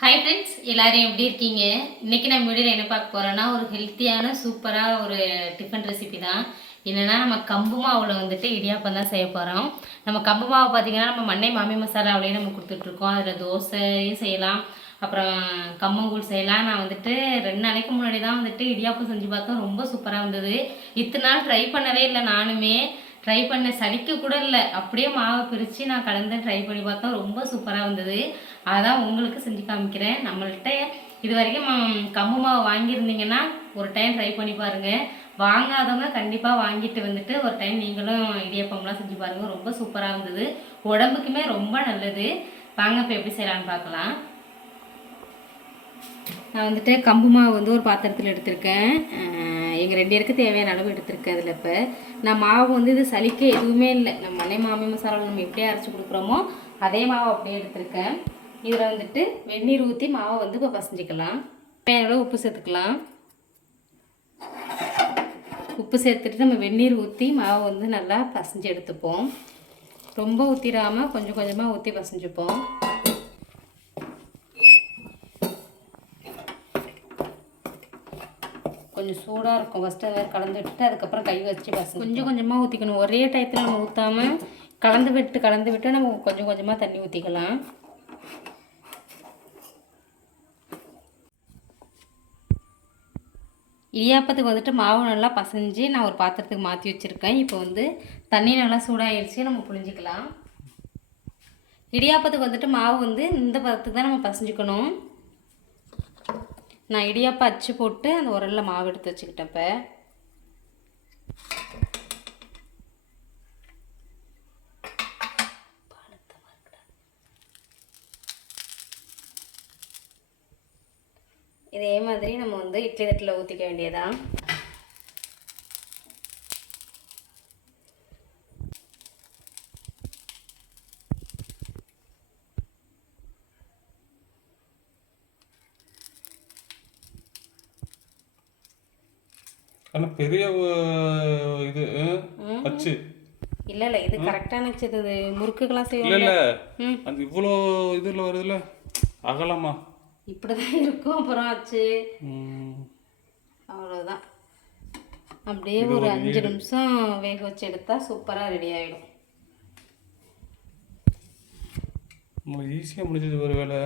Hi friends எல்லோரும் எப்படி இருக்கீங்க? இன்னைக்கு நம்ம வீடியோவில் என்ன பார்க்க போகிறோன்னா ஒரு ஹெல்த்தியான சூப்பராக ஒரு டிஃபன் ரெசிபி தான். என்னன்னா நம்ம கம்பு மாவில் வந்துட்டு இடியாப்பம் தான் செய்ய போகிறோம் நம்ம கம்பு மாவு பார்த்தீங்கன்னா நம்ம மண்ணை மாமி மசாலாவிலேயே நம்ம கொடுத்துட்ருக்கோம் அதில் தோசையும் செய்யலாம். அப்புறம் கம்மங்கூழ் செய்யலாம். நான் வந்துட்டு ரெண்டு நாளைக்கு முன்னாடி தான் வந்துட்டு இடியாப்பம் செஞ்சு பார்த்தோம் ரொம்ப சூப்பராக இருந்தது இத்தனை நாள் ட்ரை பண்ணவே இல்லை நானுமே. ட்ரை பண்ண சலிக்க கூட இல்லை. அப்படியே மாவை பிரித்து நான் கலந்து ட்ரை பண்ணி பார்த்தோம் ரொம்ப சூப்பராக இருந்தது அதான் உங்களுக்கு செஞ்சு காமிக்கிறேன். நம்மள்கிட்ட இது வரைக்கும் கம்பு மாவு வாங்கியிருந்தீங்கன்னா ஒரு டைம் ட்ரை பண்ணி பாருங்கள் வாங்காதவங்க கண்டிப்பாக வாங்கிட்டு வந்துட்டு ஒரு டைம் நீங்களும் இடியப்பம்லாம் செஞ்சு பாருங்கள் ரொம்ப சூப்பராக இருந்தது. உடம்புக்குமே ரொம்ப நல்லது. வாங்க இப்போ எப்படி செய்யலான்னு பார்க்கலாம். நான் வந்துட்டு கம்பு மாவு வந்து ஒரு பாத்திரத்தில் எடுத்திருக்கேன். எங்கள் ரெண்டு பேருக்கு தேவையான அளவு எடுத்திருக்கேன் அதில் இப்போ. நான் மாவு வந்து இது சலிக்க எதுவுமே இல்லை. நம்ம மலை மாமி மசாலா நம்ம எப்படியே அரைச்சி கொடுக்குறோமோ அதே மாவு அப்படியே எடுத்திருக்கேன். இதில் வந்துட்டு வெந்நீர் ஊற்றி மாவை வந்து இப்போ பசஞ்சிக்கலாம். தேவையான உப்பு சேர்த்துக்கலாம். உப்பு சேர்த்துட்டு நம்ம வெந்நீர் ஊற்றி மாவை வந்து நல்லா பசஞ்சு எடுத்துப்போம். ரொம்ப ஊற்றிடாமல் கொஞ்சம் கொஞ்சமாக ஊற்றி பசஞ்சுப்போம். கொஞ்சம் சூடாக இருக்கும். ஃபஸ்ட்டு அதை கலந்து விட்டுட்டு அதுக்கப்புறம் கை வச்சு பசங்க கொஞ்சம் கொஞ்சமாக ஊற்றிக்கணும் ஒரே டயத்தில் நம்ம ஊற்றாமல் கலந்து விட்டு கலந்து விட்டு நம்ம கொஞ்சம் கொஞ்சமாக தண்ணி ஊற்றிக்கலாம் இடியாப்பத்துக்கு வந்துட்டு மாவு நல்லா பசைஞ்சு நான் ஒரு பாத்திரத்துக்கு மாற்றி வச்சுருக்கேன். இப்போ வந்து தண்ணி நல்லா சூடாகிடுச்சு நம்ம புழிஞ்சிக்கலாம். இடியாப்பத்துக்கு வந்துட்டு மாவு வந்து இந்த பதத்துக்கு தான் நம்ம பசைஞ்சுக்கணும். நான் இடியாப்பம் அச்சு போட்டு அந்த உரலில் மாவு எடுத்து வச்சுக்கிட்டேன் இப்போ. இதே மாதிரி நம்ம வந்து இட்லி தட்டில் ஊற்றிக்க வேண்டியதா? ஆனா பெரிய இது அச்சு இல்லை இல்லை இது கரெக்டான இது இது. முறுக்குக்கெல்லாம் இல்ல செய்வோம் இல்ல. ம். அது இவ்வளோ இதுல வருதுல்ல. அகலமா. இப்படி தான் இருக்கும். அப்புறம் ஆச்சு. அவ்வளோதான் அப்படியே ஒரு அஞ்சு நிமிஷம் வேக வச்சு எடுத்தா சூப்பராக ரெடி ஆகிடும் உங்களுக்கு ஈஸியா முடிஞ்சது ஒரு வேலை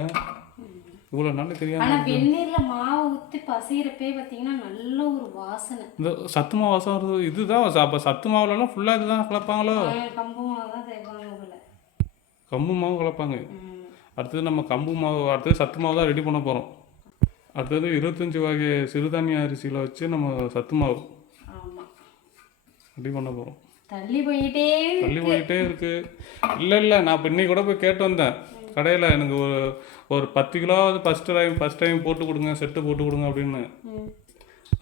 இவ்வளோ நாள் தெரியாம ஆனால் வெந்நீரில் மாவு ஊற்றி பசிகிறப்பே பார்த்தீங்கன்னா நல்ல ஒரு வாசனை. இந்த சத்து மாவு வாசம் வருது. இதுதான் அப்ப சத்து மாவுலலாம் ஃபுல்லா இதுதான் கலப்பாங்களோ? கம்பு மாவு தான் சேர்ப்பாங்க போல. கம்பு மாவு கலப்பாங்க. அடுத்தது நம்ம கம்பு மாவு அடுத்தது சத்து மாவு தான் ரெடி பண்ண போறோம். அடுத்தது இருபத்தஞ்சி வகை சிறுதானிய அரிசியில் வச்சு நம்ம சத்து மாவு ரெடி பண்ண போறோம். தள்ளி போயிட்டே தள்ளி போயிட்டே இருக்கு. இல்லை இல்லை நான் இப்போ இன்னைக்கு கூட போய் கேட்டு வந்தேன். கடையில் எனக்கு ஒரு ஒரு பத்து kilo first time first time போட்டு கொடுங்க செட்டு போட்டு கொடுங்க அப்படின்னு.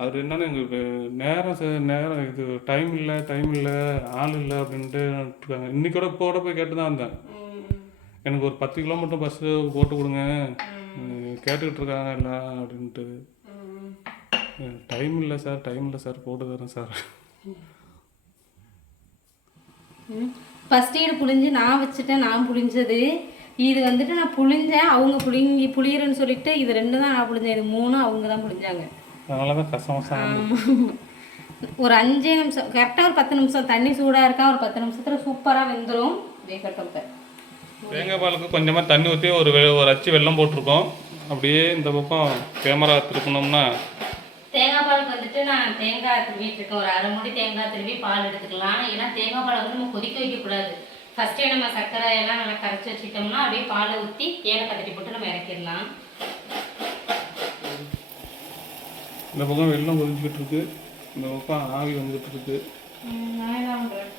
அவர் என்னன்னு எங்களுக்கு நேரம் நேரம் இது டைம் இல்லை டைம் இல்லை ஆள் இல்லை அப்படின்ட்டு இருக்காங்க இன்னைக்கு கூட கூட போய் கேட்டு தான் வந்தேன். எனக்கு ஒரு பத்து கிலோ மட்டும் ஃபஸ்ட்டு போட்டு கொடுங்க. கேட்டுக்கிட்டு இருக்காங்க எல்லாம் அப்படின்ட்டு. டைம் இல்லை சார் டைம் இல்லை சார் போட்டு தரேன் சார் ஃபஸ்ட் ஈடு புளிஞ்சு நான் வச்சுட்டேன் நான் புளிஞ்சது இது வந்துட்டு நான் புளிஞ்சேன் அவங்க புளிங்கி புளியறன்னு சொல்லிட்டு இது ரெண்டு தான் நான் புளிஞ்சேன் இது மூணும் அவங்க தான் புளிஞ்சாங்க அதனால தான் கசமசம் ஒரு அஞ்சே நிமிஷம் கரெக்டாக ஒரு பத்து நிமிஷம் தண்ணி சூடாக இருக்கா ஒரு பத்து நிமிஷத்தில் சூப்பராக வெந்துடும் வேகட்டும் இப்போ தேங்காய் பாலுக்கு கொஞ்சமாக தண்ணி ஊற்றி ஒரு ஒரு அச்சு வெல்லம் போட்டிருக்கோம். அப்படியே இந்த பக்கம் கேமரா திருப்பினோம்னா தேங்காய் பாலுக்கு வந்துட்டு நான் தேங்காய் திருவிட்டு இருக்கேன் ஒரு அரை மூடி தேங்காய் திருவி பால் எடுத்துக்கலாம். ஏன்னா தேங்காய் பாலை வந்து நம்ம கொதிக்க வைக்கக்கூடாது ஃபஸ்ட்டே நம்ம சர்க்கரை எல்லாம் நல்லா கரைச்சி வச்சுட்டோம்னா அப்படியே பாலை ஊற்றி ஏலக்காய் தட்டி போட்டு நம்ம இறக்கிடலாம். இந்த பக்கம் வெல்லம் கொதிச்சுக்கிட்டு இருக்கு. இந்த பக்கம் ஆவி வந்துட்டு இருக்கு நான் என்ன பண்ணுறேன்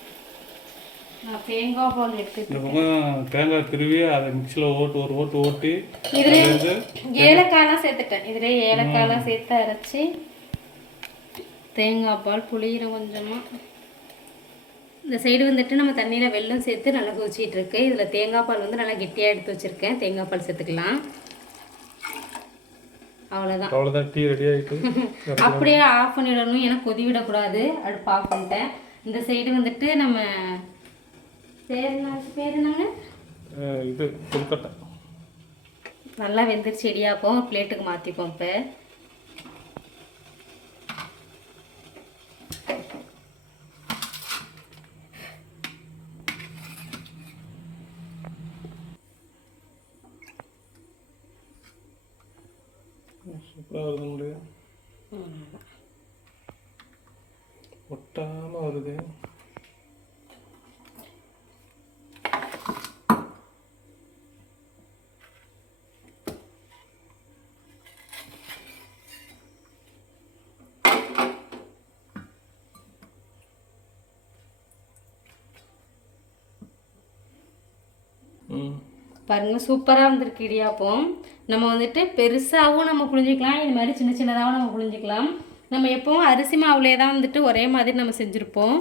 நான் தேங்காய் பால் எடுத்து இந்த பக்கம் தேங்காய் திருவி அதை மிக்சியில் ஓட்டு ஒரு ஓட்டு ஓட்டி இதுல ஏலக்காய்லாம் சேர்த்துட்டேன். இதுல ஏலக்காய்லாம் சேர்த்து அரைச்சி தேங்காய் பால் புளியிற கொஞ்சமா. இந்த சைடு வந்துட்டு நம்ம தண்ணியில் வெல்லம் சேர்த்து நல்லா கொதிச்சிட்டு இருக்கு. இதில் தேங்காய் பால் வந்து நல்லா கெட்டியாக எடுத்து வச்சிருக்கேன். தேங்காய் பால் சேர்த்துக்கலாம். அவ்வளோதான் அவ்வளோதான் டீ ரெடி ஆகிட்டு அப்படியே ஆஃப் பண்ணிடணும். ஏன்னா கொதி விடக்கூடாது அடுப்பு ஆஃப் பண்ணிட்டேன். இந்த சைடு வந்துட்டு நம்ம பேர் என்ன? பேர் என்னங்க? இது கொல்கட்டை நல்லா வெந்துருச்சு இடியாப்பம் பிளேட்டுக்கு மாற்றிப்போம் இப்போ. சூப்பராக வருது முடியும் ஒட்டாமல் வருது ம் பாருங்கள் சூப்பராக வந்திருக்கு இடியாப்பம். நம்ம வந்துட்டு பெருசாகவும் நம்ம புழிஞ்சிக்கலாம் இது மாதிரி சின்ன சின்னதாகவும் நம்ம புழிஞ்சிக்கலாம். நம்ம எப்போவும் அரிசி மாவுலே தான் வந்துட்டு ஒரே மாதிரி நம்ம செஞ்சுருப்போம்.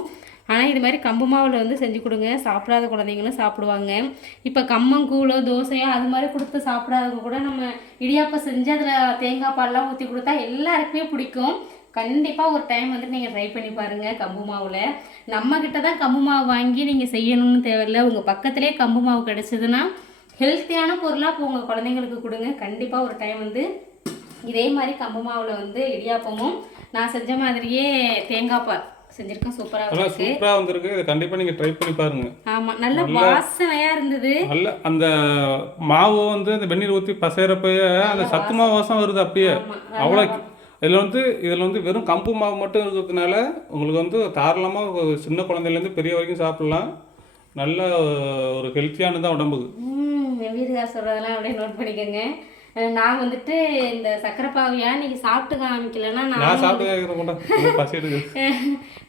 ஆனால் இது மாதிரி கம்பு மாவில் வந்து செஞ்சு கொடுங்க. சாப்பிடாத குழந்தைங்களும் சாப்பிடுவாங்க. இப்போ கம்மங்கூழோ தோசையோ அது மாதிரி கொடுத்து சாப்பிடாதவங்க கூட நம்ம இடியாப்பம் செஞ்சு அதில் தேங்காய் பால்லாம் ஊற்றி கொடுத்தா எல்லாருக்குமே பிடிக்கும். கண்டிப்பாக ஒரு டைம் வந்துட்டு நீங்கள் ட்ரை பண்ணி பாருங்கள் கம்பு மாவில். நம்மக்கிட்ட தான் கம்பு மாவு வாங்கி நீங்கள் செய்யணும்னு தேவையில்ல. உங்கள் பக்கத்துலேயே கம்பு மாவு கிடச்சிதுன்னா ஹெல்த்தியான பொருளாக இப்போ உங்கள் குழந்தைங்களுக்கு கொடுங்க. கண்டிப்பாக ஒரு டைம் வந்து இதே மாதிரி கம்பு மாவில் வந்து இடியாப்பமும் நான் செஞ்ச மாதிரியே தேங்காய் பால் செஞ்சுருக்கேன். சூப்பராக நல்லா சூப்பராக வந்திருக்கு. இதை கண்டிப்பாக நீங்கள் ட்ரை பண்ணி பாருங்கள் ஆமாம் நல்ல வாசனையாக இருந்தது. நல்ல அந்த மாவு வந்து அந்த வெந்நீர் ஊற்றி பசைகிறப்பயே அந்த சத்து மாவு வாசம் வருது அப்படியே. அவ்வளோ இதில் வந்து இதில் வந்து வெறும் கம்பு மாவு மட்டும் இருக்கிறதுனால உங்களுக்கு வந்து தாராளமாக சின்ன குழந்தையிலேருந்து பெரிய வரைக்கும் சாப்பிட்லாம். நல்ல ஒரு ஹெல்த்தியானதான் உடம்புக்கு. என் வீட்டுக்கார் சொல்கிறதெல்லாம் அப்படியே நோட் பண்ணிக்கோங்க. நான் வந்துட்டு இந்த சக்கரை பாவையா நீங்கள் சாப்பிட்டு காமிக்கலன்னா நான் சாப்பிட்டு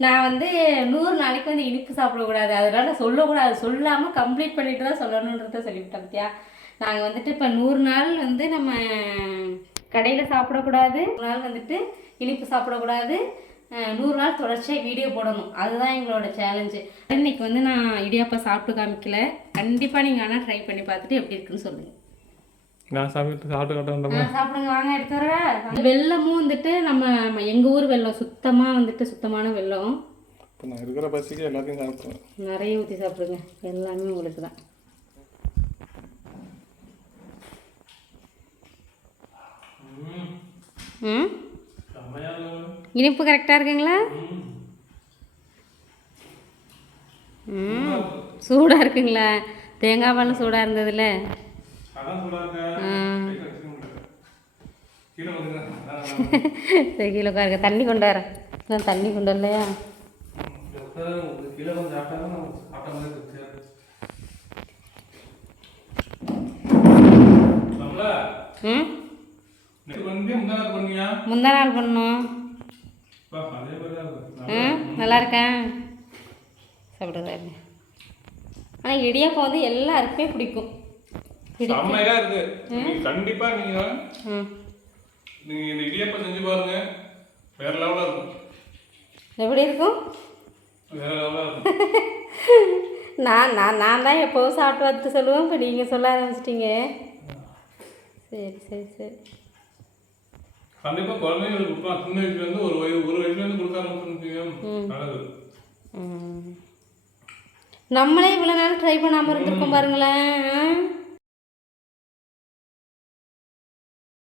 நான் வந்து நூறு நாளைக்கு வந்து இனிப்பு சாப்பிடக்கூடாது. அதனால சொல்லக்கூடாது. சொல்லாமல் கம்ப்ளீட் பண்ணிட்டு தான் சொல்லணுன்றத சொல்லிவிட்டேன் பத்தியா? நாங்கள் வந்துட்டு இப்போ நூறு நாள் வந்து நம்ம கடையில் சாப்பிடக்கூடாது. நாள் வந்துட்டு இனிப்பு சாப்பிடக்கூடாது. நூறு நாள் தொடர்ச்சியாக வீடியோ போடணும். அதுதான் எங்களோட சேலஞ்சு இன்னைக்கு வந்து நான் இடியாப்பம் சாப்பிட்டு காமிக்கல. கண்டிப்பாக நீங்கள் ஆனால் ட்ரை பண்ணி பார்த்துட்டு எப்படி இருக்குன்னு சொல்லுங்கள் நான் சாப்பிட்டு சாப்பிட்டு சாப்பிடுங்க வாங்க எடுத்து வரவா? வெள்ளமும் வந்துட்டு நம்ம நம்ம எங்கள் ஊர் வெள்ளம் சுத்தமாக வந்துட்டு சுத்தமான வெள்ளம் இப்போ நான் இருக்கிற பசிக்கு எல்லாத்தையும் சாப்பிட்றேன் நிறைய ஊற்றி சாப்பிடுங்க. எல்லாமே உங்களுக்கு தான். ம்? இனிப்பு கரெக்டாக இருக்குங்களா? ம் சூடாக இருக்குங்களா? தேங்காய் பாலும் சூடாக இருந்ததுல. ம் சரி கீழே உட்காருங்க. தண்ணி கொண்டு வரேன். நான் தண்ணி கொண்டு வரலையா? கீழே வந்து சாப்பிட்டா தான் சாப்பிட்ட மாதிரி இருக்கு நம்மள ம் நேற்று பண்ணியா முந்தா நாள் பண்ணோம். நல்லா இருக்கேன். சாப்பிடுறாரு ஆனால் இடியாப்பம் வந்து எல்லாருக்குமே பிடிக்கும். செம்மையா இருக்கு. கண்டிப்பா நீங்க நீங்க இந்த இடியப்பம் செஞ்சு பாருங்க. வேற லெவலா இருக்கும். எப்படி இருக்கும்? வேற லெவலா இருக்கும். நான் நான் நான் தான் எப்போவும் சாப்பிட்டு பார்த்துட்டு சொல்லுவேன். இப்போ நீங்கள் சொல்ல ஆரம்பிச்சிட்டீங்க. சரி சரி சரி. கண்டிப்பா குழந்தைங்களுக்கு கொடுக்கலாம் சின்ன வயசுல இருந்து ஒரு வயசு ஒரு வயசுல இருந்து கொடுக்க ஆரம்பிச்சுருக்கீங்க. நல்லது. நம்மளே இவ்வளோ நேரம் ட்ரை பண்ணாமல் இருந்திருக்கோம் பாருங்களேன்?